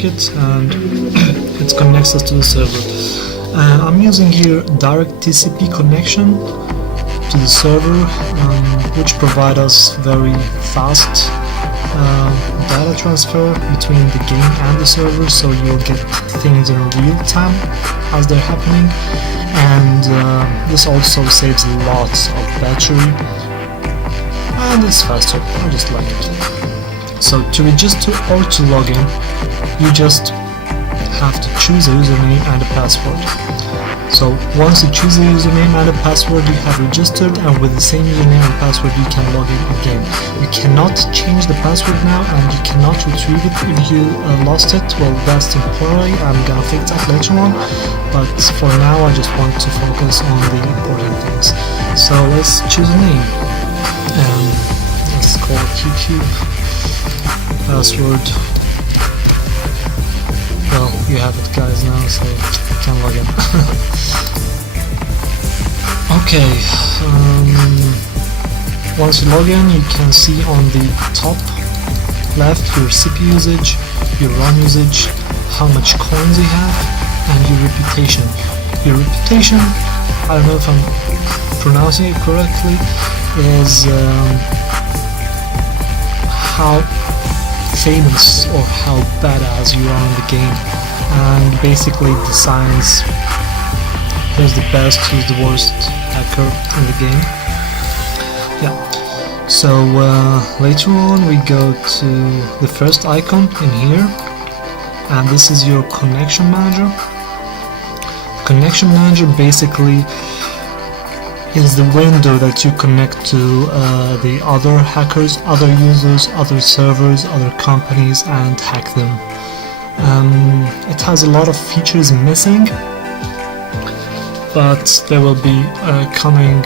circuit, and it connects us to the server. I'm using here direct TCP connection to the server, which provide us very fast data transfer between the game and the server, so you'll get things in real time as they're happening, and this also saves lots of battery, and it's faster. I just like it. So to register or to log in, you just have to choose a username and a password. So once you choose a username and a password, you have registered, and with the same username and password you can log in again. You cannot change the password now, and you cannot retrieve it if you lost it. Well, that's temporary. I'm gonna fix that later on, but for now I just want to focus on the important things. So let's choose a name. Let's call it YouTube. Password. Well, you have it guys now, so you can log in. Okay, once you log in, you can see on the top left your CPU usage, your RAM usage, how much coins you have, and your reputation. Your reputation, I don't know if I'm pronouncing it correctly, is how famous or how badass you are in the game, and basically decides who's the best, who's the worst hacker in the game. Yeah. So later on we go to the first icon in here, and this is your connection manager. The connection manager basically is the window that you connect to the other hackers, other users, other servers, other companies, and hack them. It has a lot of features missing, but they will be coming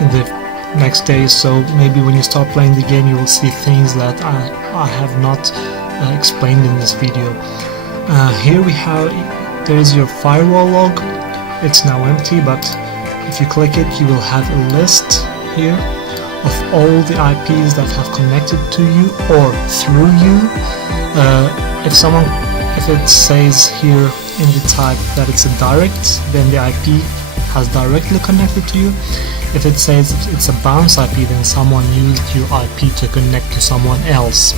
in the next days, so maybe when you start playing the game you will see things that I have not explained in this video. Here we have, there is your firewall log. It's now empty, but if you click it you will have a list here of all the IPs that have connected to you or through you. If it says here in the type that it's a direct, then the IP has directly connected to you. If it says it's a bounce IP, then someone used your IP to connect to someone else.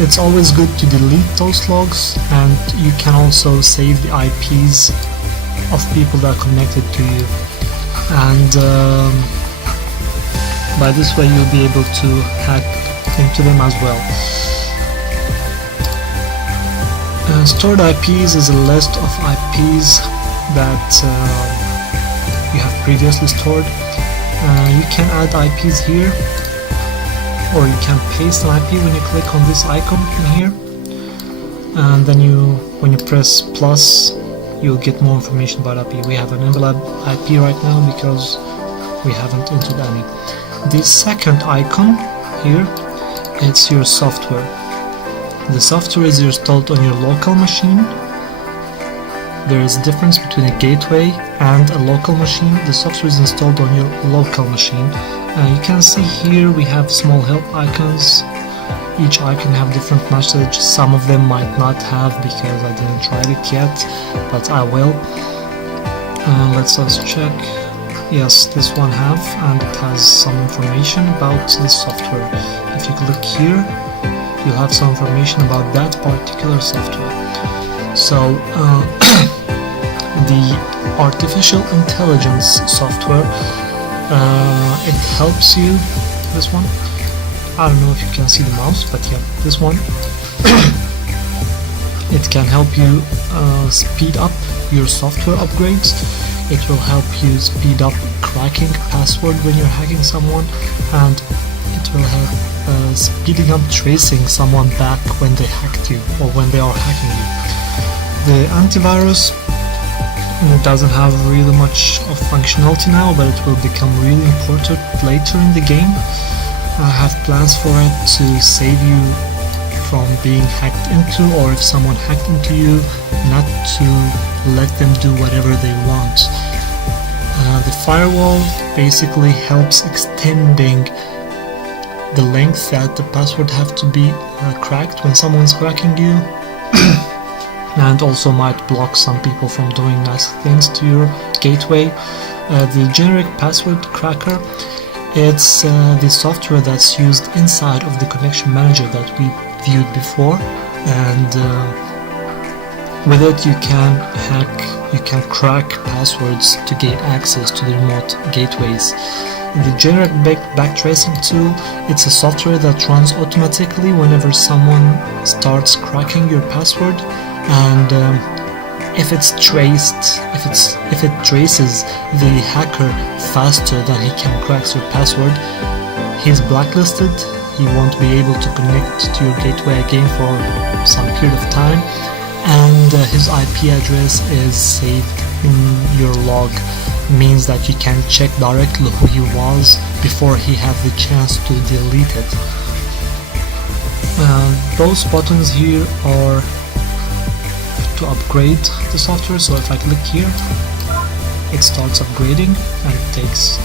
It's always good to delete those logs, and you can also save the IPs of people that are connected to you, and by this way you'll be able to hack into them as well. Stored IPs is a list of IPs that you have previously stored. You can add IPs here, or you can paste an IP when you click on this icon in here, and then when you press plus you'll get more information about IP. We have an envelope IP right now because we haven't entered any. The second icon here, it's your software. The software is installed on your local machine. There is a difference between a gateway and a local machine. The software is installed on your local machine. You can see here we have small help icons. Each icon have different message. Some of them might not have because I didn't try it yet, but I will. Let's check. Yes, this one have, and it has some information about the software. If you click here, you have some information about that particular software. So the artificial intelligence software, it helps you. This one, I don't know if you can see the mouse, but yeah, this one it can help you speed up your software upgrades. It will help you speed up cracking password when you're hacking someone, and it will help speeding up tracing someone back when they hacked you or when they are hacking you. The antivirus doesn't have really much of functionality now, but it will become really important later in the game. I have plans for it to save you from being hacked into, or if someone hacked into you, not to let them do whatever they want. The firewall basically helps extending the length that the password have to be cracked when someone's cracking you, and also might block some people from doing nice things to your gateway. The generic password cracker, it's the software that's used inside of the connection manager that we viewed before, and with it you can crack passwords to gain access to the remote gateways. The generic backtracing tool, it's a software that runs automatically whenever someone starts cracking your password, and if it traces the hacker faster than he can crack your password, he's blacklisted. He won't be able to connect to your gateway again for some period of time, and his IP address is saved in your log. Means that you can check directly who he was before he had the chance to delete it. Those buttons here are to upgrade the software, so if I click here, it starts upgrading and it takes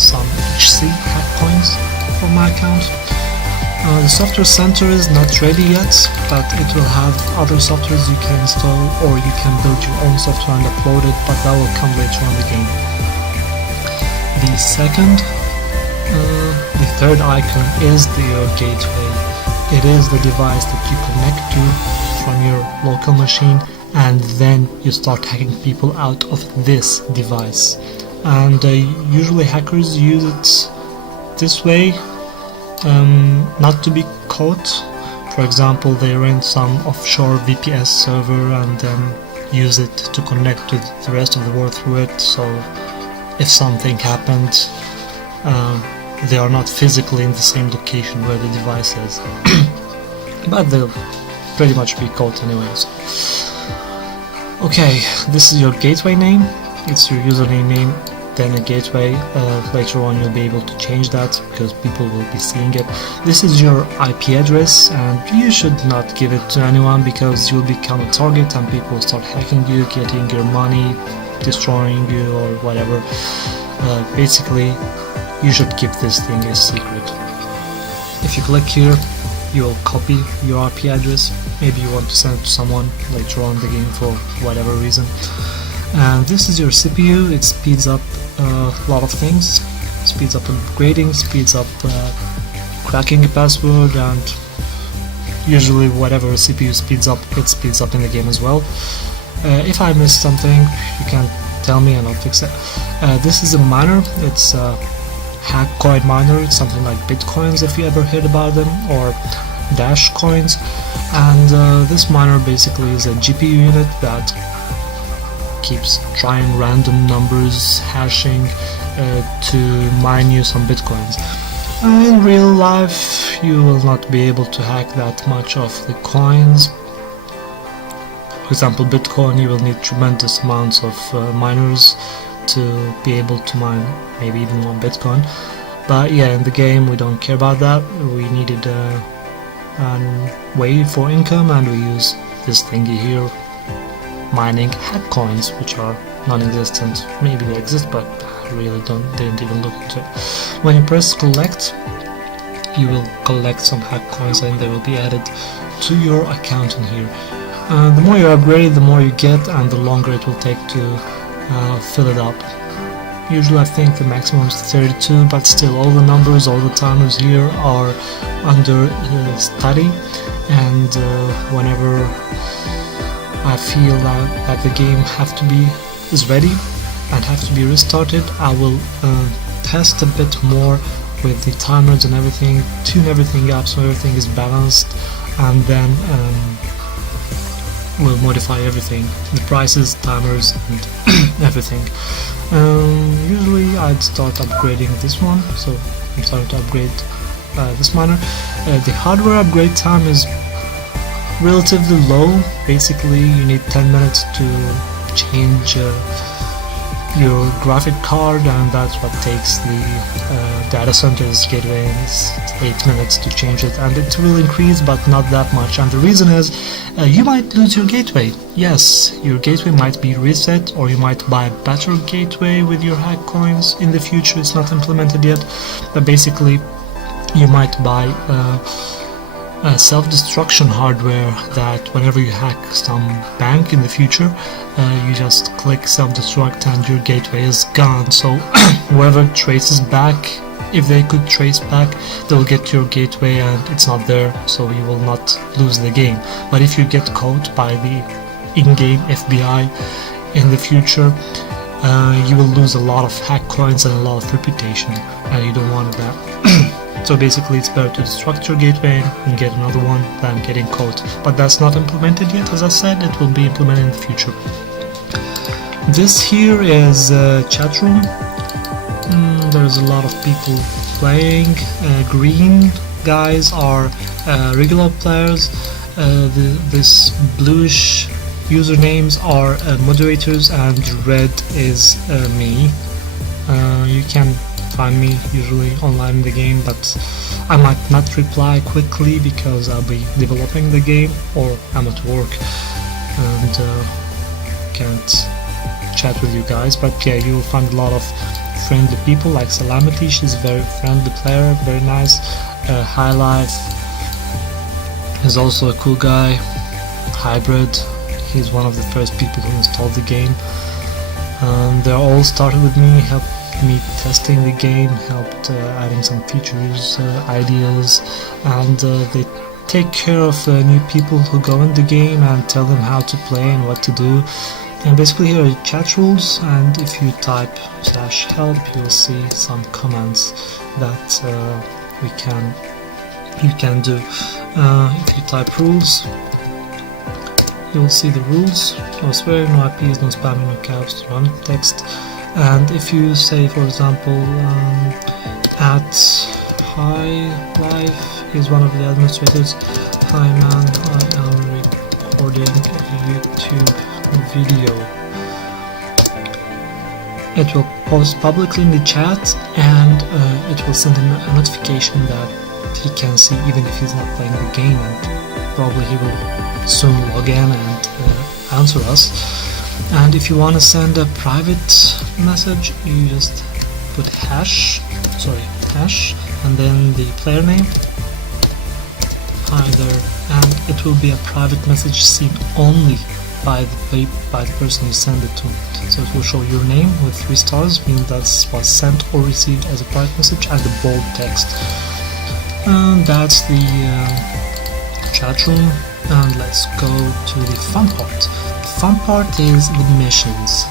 some HC hack coins from my account. The software center is not ready yet, but it will have other softwares you can install, or you can build your own software and upload it, but that will come later on in the game. The third icon is your gateway. It is the device that you connect to from your local machine, and then you start hacking people out of this device. And usually hackers use it this way, not to be caught. For example, they rent some offshore VPS server and then use it to connect to the rest of the world through it, so if something happened, they are not physically in the same location where the device is. But they'll pretty much be caught anyways. Okay, this is your gateway name. It's your username name, then a gateway. Later on you'll be able to change that because people will be seeing it. This is your IP address, and you should not give it to anyone because you'll become a target and people will start hacking you, getting your money, destroying you or whatever. Basically, you should keep this thing a secret. If you click here, you'll copy your IP address. Maybe you want to send it to someone later on in the game for whatever reason. And this is your CPU. It speeds up a lot of things. Speeds up upgrading, speeds up cracking a password, and usually whatever CPU speeds up, it speeds up in the game as well. If I missed something, you can tell me and I'll fix it. This is a miner. It's a hack coin miner. It's something like bitcoins, if you ever heard about them, or dash coins. And this miner basically is a GPU unit that keeps trying random numbers, hashing to mine you some bitcoins. In real life you will not be able to hack that much of the coins. For example, Bitcoin, you will need tremendous amounts of miners to be able to mine maybe even one Bitcoin. But yeah, in the game we don't care about that. We needed a way for income, and we use this thingy here, mining hack coins, which are non-existent. Maybe they exist, but I really didn't even look into it. When you press collect, you will collect some hack coins and they will be added to your account in here. The more you upgrade, the more you get, and the longer it will take to fill it up. Usually I think the maximum is 32, but still all the numbers, all the timers here are under study, and whenever I feel that the game is ready and have to be restarted, I will test a bit more with the timers and everything, tune everything up so everything is balanced, and then we'll modify everything, the prices, timers, and everything. Usually I'd start upgrading this one, so I'm starting to upgrade this miner. The hardware upgrade time is relatively low. Basically you need 10 minutes to change your graphic card, and that's what takes the data center's gateway, and it's 8 minutes to change it, and it will increase but not that much. And the reason is you might lose your gateway. Yes, your gateway might be reset, or you might buy a better gateway with your hack coins in the future. It's not implemented yet, but basically you might buy self-destruction hardware that whenever you hack some bank in the future, you just click self-destruct and your gateway is gone. So whoever traces back, if they could trace back, they'll get your gateway and it's not there, so you will not lose the game. But if you get caught by the in-game FBI in the future, you will lose a lot of hack coins and a lot of reputation, and you don't want that. So basically it's better to destruct your gateway and get another one than getting caught. But that's not implemented yet, as I said. It will be implemented in the future. This here is a chat room. There's a lot of people playing. Green guys are regular players. This bluish usernames are moderators, and red is me. You can find me usually online in the game, but I might not reply quickly because I'll be developing the game or I'm at work and can't chat with you guys. But yeah, you will find a lot of friendly people like Salamity. She's a very friendly player, very nice. High Life is also a cool guy. Hybrid, he's one of the first people who installed the game. They all started with me, helped me testing the game, helped adding some features, ideas, and they take care of new people who go in the game and tell them how to play and what to do. And basically here are chat rules, and if you type /help, you'll see some commands that you can do. If you type rules, you'll see the rules: no swearing, no IPs, no spamming, no caps, no text. And if you say, for example, at High Life is one of the administrators, hi man, I am recording a YouTube video. It will post publicly in the chat, and it will send him a notification that he can see even if he's not playing the game, and probably he will soon log in and answer us. And if you want to send a private message, you just put hash, and then the player name, hi there, and it will be a private message seen only by the person you send it to. So it will show your name with 3 stars, meaning that was sent or received as a private message, and the bold text. And that's the chat room. And let's go to the fun part. The fun part is the missions.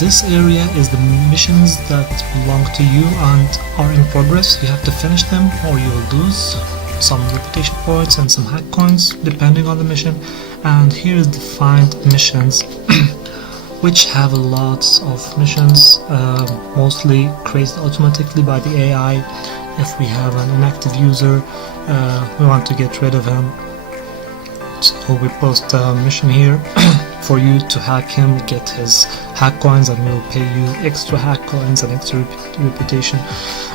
This area is the missions that belong to you and are in progress. You have to finish them or you will lose some reputation points and some hack coins depending on the mission. And here is defined missions which have a lot of missions, mostly created automatically by the AI. If we have an inactive user, we want to get rid of him. So we post a mission here for you to hack him, get his hack coins, and we'll pay you extra hack coins and extra reputation.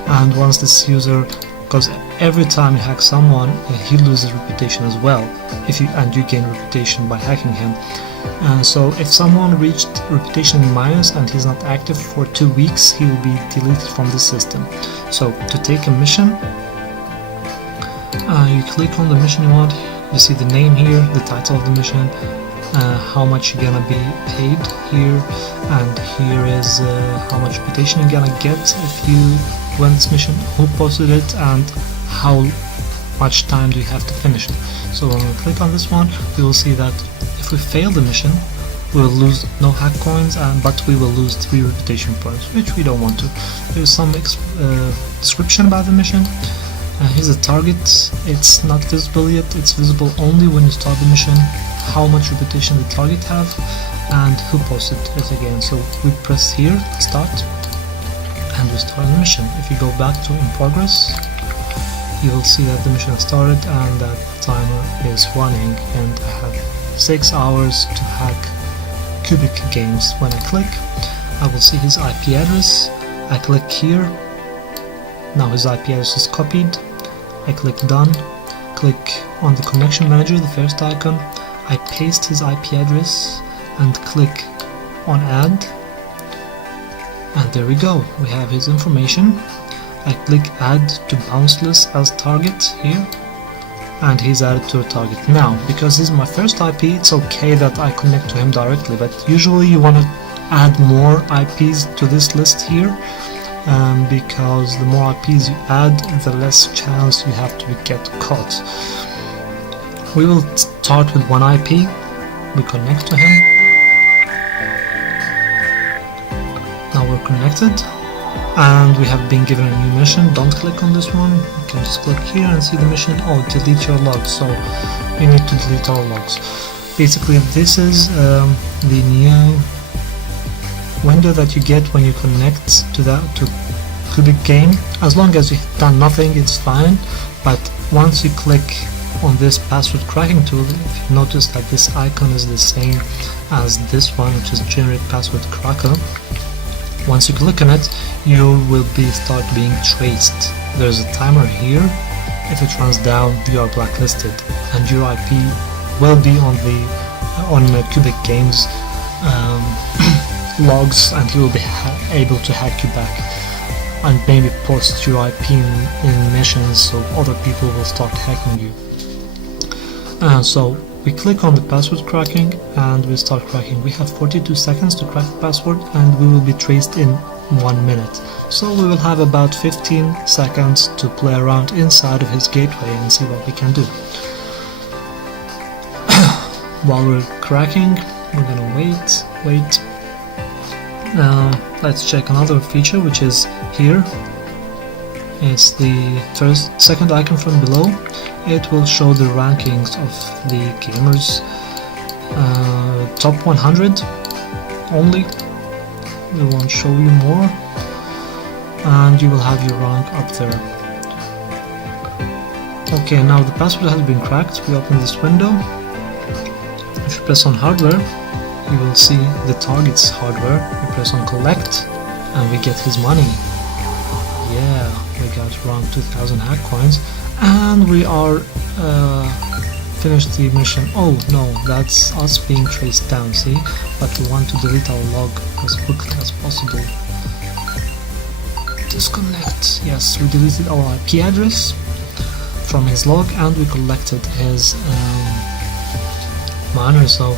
And once this user, because every time you hack someone, he loses reputation as well, and you gain reputation by hacking him. So if someone reached reputation minus and he's not active for 2 weeks, he will be deleted from the system. So to take a mission, you click on the mission you want. You see the name here, the title of the mission, how much you're gonna be paid here, and here is how much reputation you're gonna get if you win this mission, who posted it, and how much time do you have to finish it. So when we click on this one, we will see that if we fail the mission, we will lose no hack coins, but we will lose 3 reputation points, which we don't want to. There's some description about the mission. Here's a target. It's not visible yet, it's visible only when you start the mission, how much reputation the target have, and who posted it again. So we press here, start, and we start the mission. If you go back to in progress, you will see that the mission has started and that timer is running, and I have 6 hours to hack Cubic Games. When I click, I will see his IP address. I click here, now his IP address is copied. I click done, click on the connection manager, the first icon, I paste his IP address and click on add, and there we go, we have his information. I click add to bounce list as target here, and he's added to a target. Now, because this is my first IP, it's okay that I connect to him directly, but usually you want to add more IPs to this list here, because the more IPs you add, the less chance you have to get caught. We will start with one IP, we connect to him. Now we're connected, and we have been given a new mission. Don't click on this one, you can just click here and see the mission. Oh, delete your logs, so we need to delete our logs. Basically, this is the new window that you get when you connect to Kuldeep game. As long as you've done nothing, it's fine, but once you click on this password cracking tool, if you notice that this icon is the same as this one, which is generate password cracker, once you click on it, you will start being traced. There's a timer here. If it runs down, you are blacklisted, and your IP will be on Kuldeep Games logs, and you will be able to hack you back and maybe post your IP in missions, so other people will start hacking you. So we click on the password cracking and we start cracking. We have 42 seconds to crack the password, and we will be traced in 1 minute. So we will have about 15 seconds to play around inside of his gateway and see what we can do. While we're cracking, we're gonna wait. Let's check another feature, which is here. It's the second icon from below. It will show the rankings of the gamers, top 100 only. We won't show you more, and you will have your rank up there. Okay, now the password has been cracked. We open this window. If you press on hardware, you will see the target's hardware. We press on collect, and we get his money. Yeah, we got around 2000 hack coins, and we are finished the mission. Oh no, that's us being traced down, see? But we want to delete our log as quickly as possible. Disconnect. Yes, we deleted our IP address from his log, and we collected his miner, so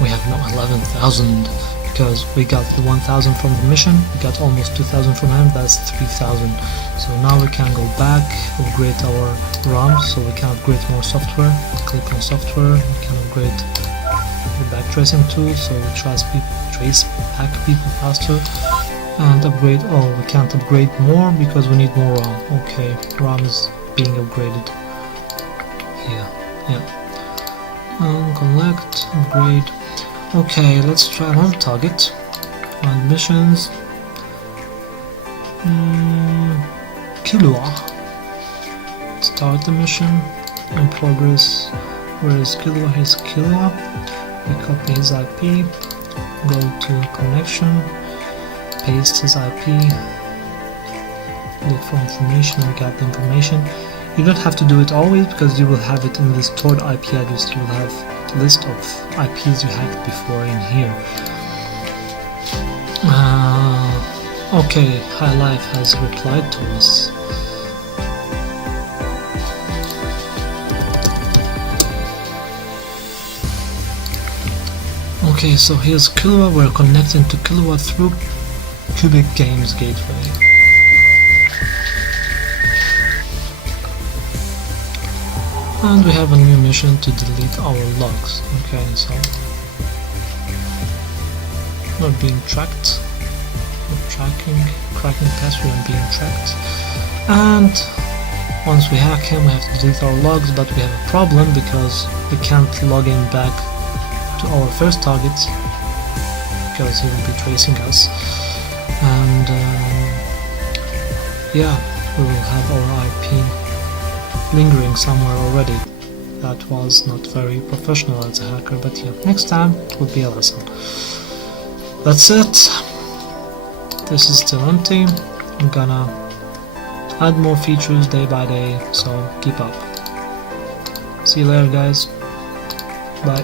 we have now 11,000. Because we got the 1,000 from the mission, we got almost 2,000 from him, that's 3,000. So now we can go back, upgrade our RAM, so we can upgrade more software. Click on software, we can upgrade the backtracing tool, so we trace back people faster. And upgrade, oh, we can't upgrade more because we need more RAM. Okay, RAM is being upgraded. Yeah. And collect, upgrade. Okay, let's try another target. Find missions. Killua. Start the mission. In progress. Where is Killua? Here's Killua. We copy his IP. Go to connection. Paste his IP. Look for information. We got the information. You don't have to do it always, because you will have it in the stored IP address. You will have list of IPs you hacked before in here. Okay, High Life has replied to us. Okay, so here's Killua. We're connecting to Killua through Kuldeep Games gateway. And we have a new mission to delete our logs. Okay, so we're being tracked. We're cracking password and being tracked. And once we hack him, we have to delete our logs, but we have a problem because we can't log in back to our first target because he will be tracing us. And yeah, we will have our IP lingering somewhere already. That was not very professional as a hacker, but yeah, next time it will be a lesson. That's it. This is still empty. I'm gonna add more features day by day, so keep up. See you later, guys. Bye.